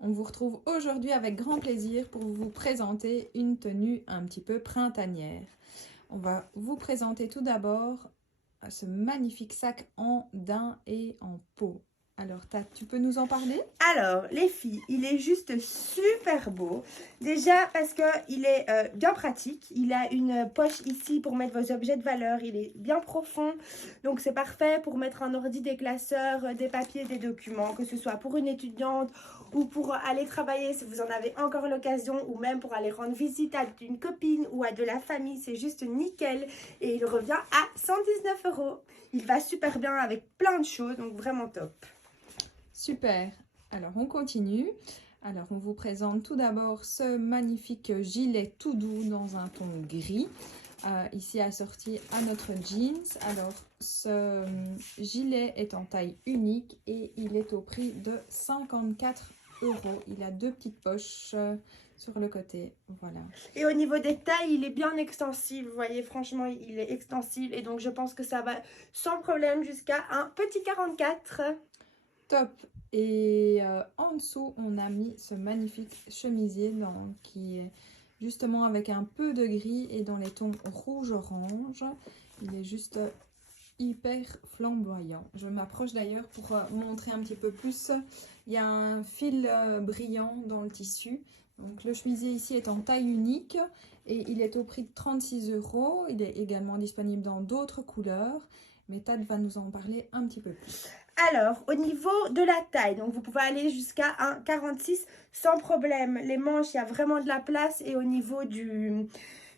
On vous retrouve aujourd'hui avec grand plaisir pour vous présenter une tenue un petit peu printanière. On va vous présenter tout d'abord ce magnifique sac en daim et en peau. Alors, tu peux nous en parler? Alors, les filles, il est juste super beau. Déjà parce qu'il est bien pratique. Il a une poche ici pour mettre vos objets de valeur. Il est bien profond. Donc, c'est parfait pour mettre un ordi, des classeurs, des papiers, des documents. Que ce soit pour une étudiante ou pour aller travailler si vous en avez encore l'occasion. Ou même pour aller rendre visite à une copine ou à de la famille. C'est juste nickel. Et il revient à 119 €. Il va super bien avec plein de choses. Donc, vraiment top. Super. Alors, on continue. Alors, on vous présente tout d'abord ce magnifique gilet tout doux dans un ton gris. Ici assorti à notre jeans. Alors, ce gilet est en taille unique et il est au prix de 54 €. Il a deux petites poches sur le côté. Voilà. Et au niveau des tailles, il est bien extensible. Vous voyez, franchement, il est extensible. Et donc, je pense que ça va sans problème jusqu'à un petit 44. Top. Et en dessous, on a mis ce magnifique chemisier qui est justement avec un peu de gris et dans les tons rouge-orange. Il est juste hyper flamboyant. Je m'approche d'ailleurs pour montrer un petit peu plus. Il y a un fil brillant dans le tissu. Donc le chemisier ici est en taille unique et il est au prix de 36 €. Il est également disponible dans d'autres couleurs. Mais Tad va nous en parler un petit peu plus. Alors, au niveau de la taille, donc vous pouvez aller jusqu'à un 46 sans problème. Les manches, il y a vraiment de la place. Et au niveau du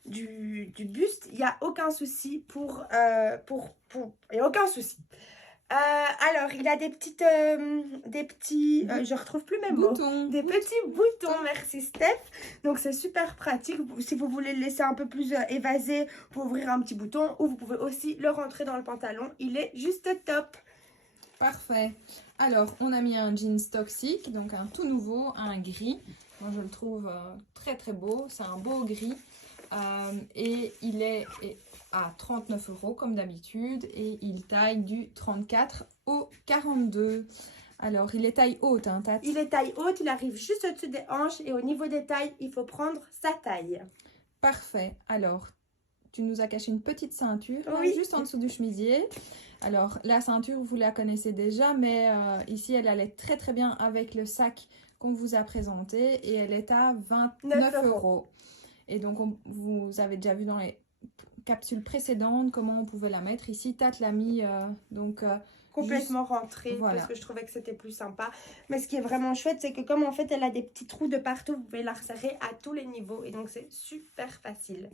buste, il n'y a aucun souci et aucun souci. Alors, il a des petits, je retrouve plus mes mots. Des petits boutons, merci Steph. Donc, c'est super pratique. Si vous voulez le laisser un peu plus évasé, vous pouvez ouvrir un petit bouton ou vous pouvez aussi le rentrer dans le pantalon. Il est juste top. Parfait. Alors, on a mis un jeans toxique, donc un tout nouveau, un gris. Moi, je le trouve très très beau. C'est un beau gris. Et il est à 39 € comme d'habitude. Et il taille du 34 au 42. Alors, il est taille haute, hein, Tat? Il est taille haute, il arrive juste au-dessus des hanches. Et au niveau des tailles, il faut prendre sa taille. Parfait. Alors, tu nous as caché une petite ceinture, là, Oui. juste en dessous du chemisier. Alors, la ceinture, vous la connaissez déjà, mais ici, elle allait très très bien avec le sac qu'on vous a présenté et elle est à 29 €. Et donc, vous avez déjà vu dans les capsules précédentes comment on pouvait la mettre. Ici, Tat l'a mis complètement rentrée, voilà, parce que je trouvais que c'était plus sympa. Mais ce qui est vraiment chouette, c'est que comme en fait, elle a des petits trous de partout, vous pouvez la resserrer à tous les niveaux. Et donc, c'est super facile.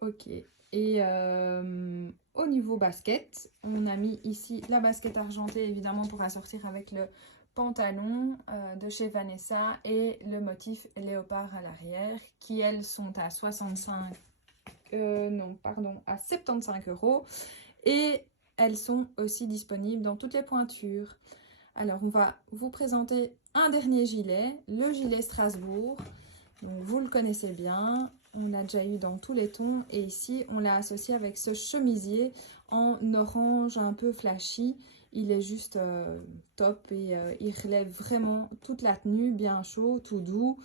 Ok. Et au niveau basket, on a mis ici la basket argentée, évidemment, pour assortir avec le pantalon de chez Vanessa et le motif léopard à l'arrière, qui, elles, sont à 75 €. Et elles sont aussi disponibles dans toutes les pointures. Alors, on va vous présenter un dernier gilet, le gilet Strasbourg. Donc, vous le connaissez bien. On l'a déjà eu dans tous les tons. Et ici, on l'a associé avec ce chemisier en orange un peu flashy. Il est juste top et il relève vraiment toute la tenue, bien chaud, tout doux.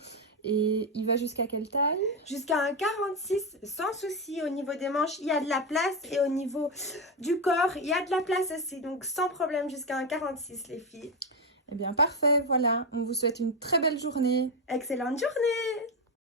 Et il va jusqu'à quelle taille? Jusqu'à un 46 sans souci. Au niveau des manches, il y a de la place. Et au niveau du corps, il y a de la place aussi. Donc, sans problème jusqu'à un 46, les filles. Eh bien, parfait. Voilà. On vous souhaite une très belle journée. Excellente journée!